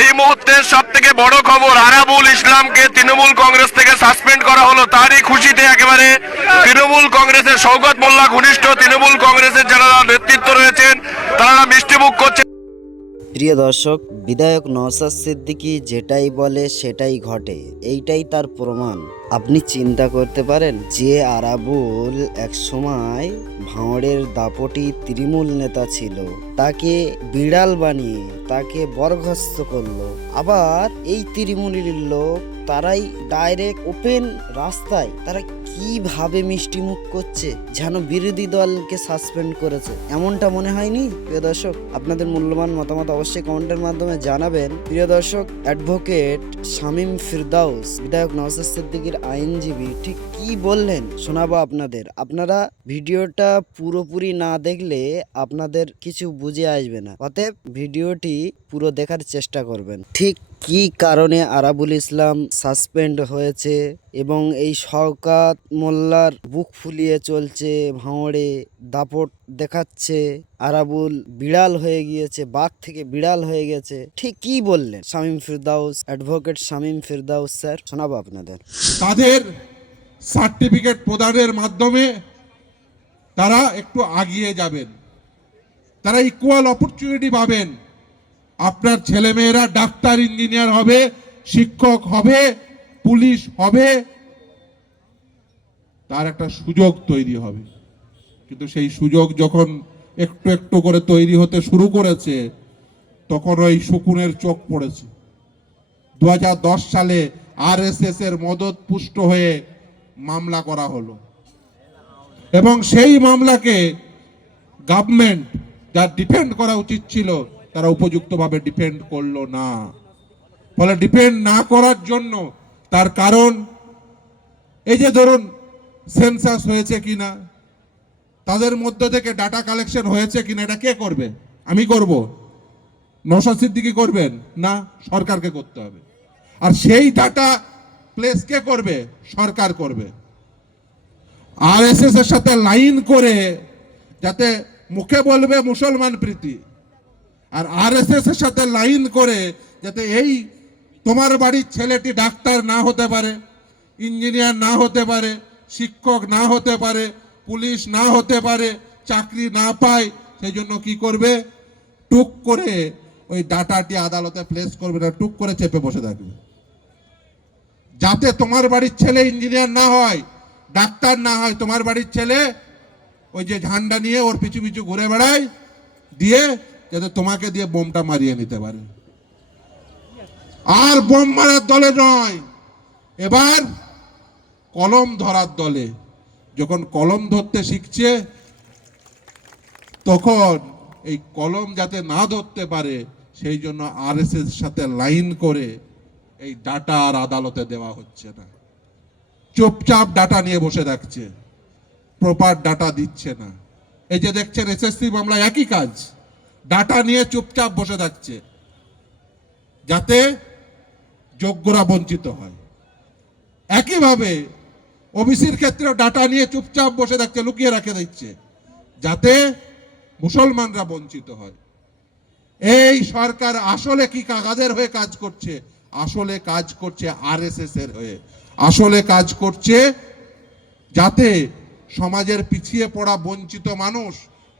এই মুহূর্তে সব থেকে বড় খবর, আরাবুল ইসলামকে তৃণমূল কংগ্রেস থেকে সাসপেন্ড করা হলো। তারই খুশিতে একেবারে তৃণমূল কংগ্রেসের সৌগত মোল্লা ঘনিষ্ঠ তৃণমূল কংগ্রেসের যারা নেতৃত্ব রয়েছেন, তারা মিষ্টিমুখ করছেন প্রিয় দর্শক, বিধায়ক নওসাদ সিদ্দিকী যেটাই বলে সেটাই ঘটে, এইটাই তার প্রমাণ। আপনি চিন্তা করতে পারেন, যে আরাবুল এক সময় ভাঁড়ের দাপটি তৃণমূল নেতা ছিল। তাকে বিড়াল বানিয়ে তাকে বরখাস্ত করল। আবার এই তৃণমূলের লোক তারাই ডাইরেক্ট ওপেন রাস্তায় তারা কীভাবে মিষ্টি মুখ করছে, যেন বিরোধী দলকে সাসপেন্ড করেছে। এমনটা মনে হয়নি? প্রিয় দর্শক, আপনাদের মূল্যবান মতামত অবশ্যই কমেন্টের মাধ্যমে জানাবেন। প্রিয় দর্শক অ্যাডভোকেট শামীম ফিরদাউস, বিধায়ক নওসাদ সিদ্দিকীর আইনজীবী, ঠিক কি বললেন? শোনাবো আপনাদের। আপনারা ভিডিওটা পুরোপুরি না দেখলে আপনাদের কিছু বুঝে আসবে না। অতএব ভিডিওটি পুরো দেখার চেষ্টা করবেন। ঠিক কি কারণে আরাবুল ইসলাম সাসপেন্ড হয়েছে এবং এই শওকাত মোল্লার বুক ফুলিয়ে চলছে ভাঁড়ে দাপট দেখাচ্ছে, আরাবুল বিড়াল হয়ে গিয়েছে, বাঘ থেকে বিড়াল হয়ে গেছে। ঠিক কি বললেন? শামীম ফিরদাউস, অ্যাডভোকেট শামীম ফিরদাউস স্যার, শোনাবো আপনাদের। তাদের সার্টিফিকেট প্রদানের মাধ্যমে তারা একটু আগিয়ে যাবেন। তারা ইকুয়াল অপরচুনিটি পাবেন। আপনার ছেলেমেয়েরা ডাক্তার ইঞ্জিনিয়ার হবে, শিক্ষক হবে, পুলিশ হবে। তার একটা সুযোগ তৈরি হবে। কিন্তু সেই সুযোগ যখন একটু একটু করে তৈরি হতে শুরু করেছে, তখন ওই শকুনের চোখ পড়েছে। দু হাজার দশ সালে আরএসএস এর মদত পুষ্ট হয়ে মামলা করা হলো। এবং সেই মামলাকে গভর্নমেন্ট যা ডিফেন্ড করা উচিত ছিল, তারা উপযুক্তভাবে ডিফেন্ড করল না। ফলে ডিফেন্ড না করার জন্য তার কারণ, এই যে ধরুন সেন্সাস হয়েছে কিনা, তাদের মধ্য থেকে ডাটা কালেকশন হয়েছে কিনা, এটা কে করবে? আমি করব। নশা সিদ্দিকি করবেন? না, সরকারকে করতে হবে। আর সেই ডাটা প্লেস কে করবে? সরকার করবে। আরএসএস এর সাথে লাইন করে যাতে মুখে বলবে মুসলমান প্রীতি। আর আরএসএস এর সাথে লাইন করে যাতে এই তোমার বাড়ির ছেলেটি ডাক্তার না হতে পারে ইঞ্জিনিয়ার না হতে পারে, শিক্ষক না হতে পারে, পুলিশ না হতে পারে, চাকরি না পায়, সেই জন্য কি করবে? টুক করে ওই ডাটাটি আদালতে প্লেস করবে না, টুক করে চেপে বসে থাকবে। যাতে তোমার বাড়ির ছেলে ইঞ্জিনিয়ার না হয়, ডাক্তার না হয়, তোমার বাড়ির ছেলে ওই যে ঝান্ডা নিয়ে ওর পিছু পিছু ঘুরে বেড়ায়, দিয়ে যাতে তোমাকে দিয়ে বোমটা মারিয়ে নিতে পারে। আর বোম মারার দলে নয়, এবার কলম ধরার দলে। যখন কলম ধরতে শিখছে, তখন এই কলম যাতে না ধরতে পারে, সেই জন্য আরএসএস সাথে লাইন করে এই ডাটা আর আদালতে দেওয়া হচ্ছে না। চুপচাপ ডাটা নিয়ে বসে থাকছে। প্রপার ডাটা দিচ্ছে না। এই যে দেখছেন এসএসসি মামলা একই কাজ। ডাটা নিয়ে চুপচাপ বসে থাকছে, যাতে যোগ্যরা বঞ্চিত হয়। একইভাবে ওবিসির ক্ষেত্রেও ডাটা নিয়ে চুপচাপ বসে থাকছে, লুকিয়ে রাখে দিচ্ছে, যাতে মুসলমানরা বঞ্চিত হয়। এই সরকার আসলে কি কাগাদের হয়ে কাজ করছে? আসলে কাজ করছে আরএসএস এর হয়ে। আসলে কাজ করছে যাতে সমাজের পিছিয়ে পড়া বঞ্চিত মানুষ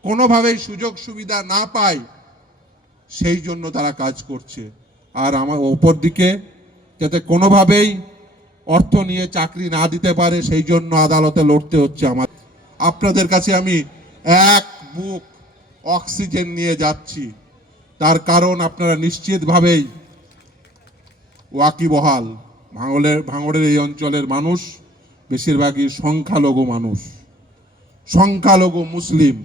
কোনোভাবেই সুযোগ সুবিধা না পায়, সেই জন্য তারা কাজ করছে। আর আমার ওপর দিকে যাতে কোনোভাবেই অর্থ নিয়ে চাকরি না দিতে পারে, সেই জন্য আদালতে লড়তে হচ্ছে আমার। আপনাদের কাছে আমি এক বুক অক্সিজেন নিয়ে যাচ্ছি। তার কারণ আপনারা নিশ্চিতভাবেই ওয়াকিবহাল। ভাঙলের, ভাঙড়ের এই অঞ্চলের মানুষ, বেশিরভাগই সংখ্যালঘু মানুষ। সংখ্যালঘু মুসলিম।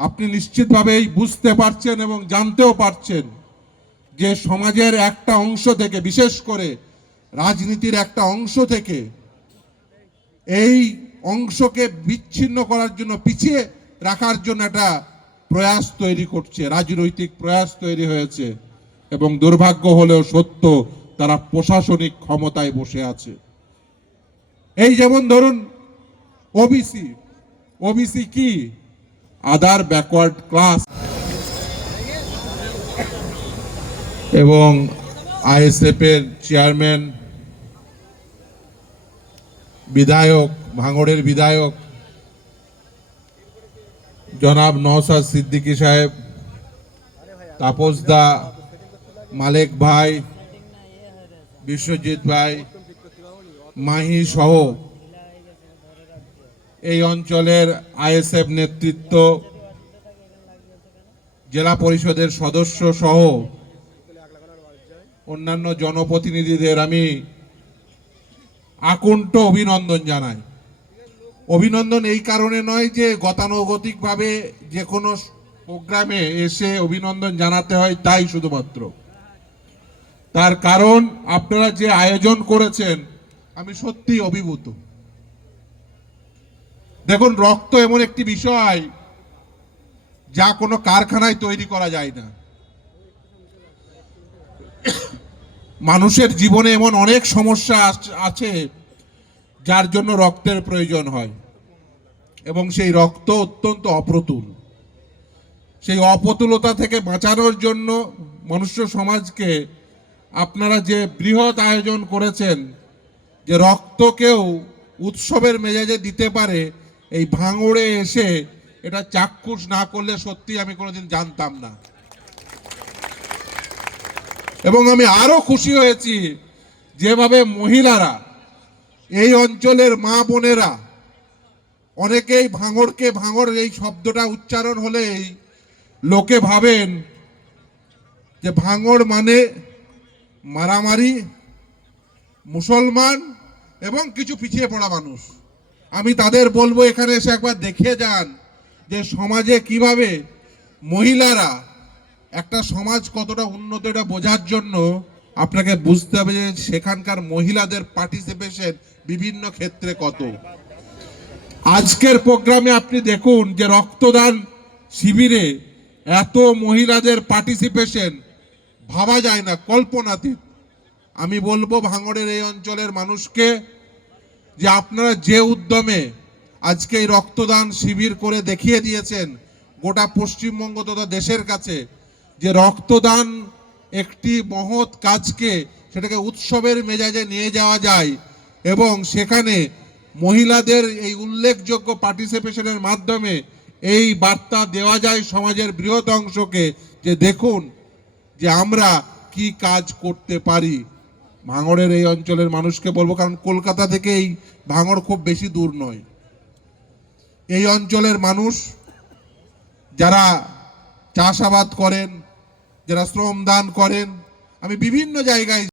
আপনি নিশ্চিতভাবেই বুঝতে পারছেন এবং জানতেও পারছেন যে সমাজের একটা অংশ থেকে, বিশেষ করে রাজনীতির একটা অংশ থেকে, এই অংশকে বিচ্ছিন্ন করার জন্য, পিছিয়ে রাখার জন্য একটা প্রয়াস তৈরি করছে, রাজনৈতিক প্রয়াস তৈরি হয়েছে এবং দুর্ভাগ্য হলেও সত্য, তারা প্রশাসনিক ক্ষমতায় বসে আছে। এই যেমন ধরুন ওবিসি ওবিসি কি? আদার ব্যাকওয়ার্ড ক্লাস এবং আইএসএফ এর চেয়ারম্যান বিধায়ক, ভাঙড়ের বিধায়ক, জনাব নওসাদ সিদ্দিকী সাহেব, তাপস দা, মালেক ভাই, বিশ্বজিৎ ভাই, মাহি সহ এই অঞ্চলের আইএসএফ নেতৃত্ব, জেলা পরিষদের সদস্য সহ অন্যান্য জনপ্রতিনিধিদের আমি আকুণ্ঠ অভিনন্দন জানাই। অভিনন্দন এই কারণে নয় যে গতানুগতিকভাবে যে কোনো প্রোগ্রামে এসে অভিনন্দন জানাতে হয় তাই শুধুমাত্র। তার কারণ আপনারা যে আয়োজন করেছেন, আমি সত্যি অভিভূত। দেখুন, রক্ত এমন একটি বিষয় যা কোনো কারখানায় তৈরি করা যায় না। মানুষের জীবনে এমন অনেক সমস্যা আছে যার জন্য রক্তের প্রয়োজন হয় এবং সেই রক্ত অত্যন্ত অপ্রতুল। সেই অপ্রতুলতা থেকে বাঁচানোর জন্য মনুষ্য সমাজকে আপনারা যে বৃহৎ আয়োজন করেছেন, যে রক্তকেও উৎসবের মেজাজে দিতে পারে এই ভাঙড়ে এসে এটা চাক্ষুষ না করলে সত্যি আমি কোনোদিন জানতাম না। এবং আমি আরও খুশি হয়েছি যেভাবে মহিলারা, এই অঞ্চলের মা বোনেরা, অনেকেই ভাঙড়কে ভাঙড় এই শব্দটা উচ্চারণ হলেই লোকে ভাবেন যে ভাঙড় মানে মারামারি, মুসলমান এবং কিছু পিছিয়ে পড়া মানুষ। আমি তাদের বলব এখানে এসে একবার দেখে যান যে সমাজে কীভাবে মহিলারা একটা সমাজ কতটা উন্নত এটা বোঝার জন্য আপনাকে বুঝতে হবে যে সেখানকার মহিলাদের পার্টিসিপেশন বিভিন্ন ক্ষেত্রে কত। আজকের প্রোগ্রামে আপনি দেখুন যে রক্তদান শিবিরে এত মহিলাদের পার্টিসিপেশন ভাবা যায় না, কল্পনাতীত। আমি বলব ভাঙড়ের এই অঞ্চলের মানুষকে যে আপনারা যে উদ্যমে আজকে এই রক্তদান শিবির করে দেখিয়ে দিয়েছেন, গোটা পশ্চিমবঙ্গ তথা দেশের কাছে, যে রক্তদান একটি মহৎ কাজকে সেটাকে উৎসবের মেজাজে নিয়ে যাওয়া যায় এবং সেখানে মহিলাদের এই উল্লেখযোগ্য পার্টিসিপেশনের মাধ্যমে এই বার্তা দেওয়া যায় সমাজের বৃহৎ অংশকে যে দেখুন যে আমরা কি কাজ করতে পারি। ভাঙড়ের এই অঞ্চলের মানুষকে বলব, কারণ কলকাতা থেকে এই ভাঙড় খুব বেশি দূর নয়। এই অঞ্চলের মানুষ যারা চাষাবাদ করেন, যারা শ্রম দান করেন, আমি বিভিন্ন জায়গায়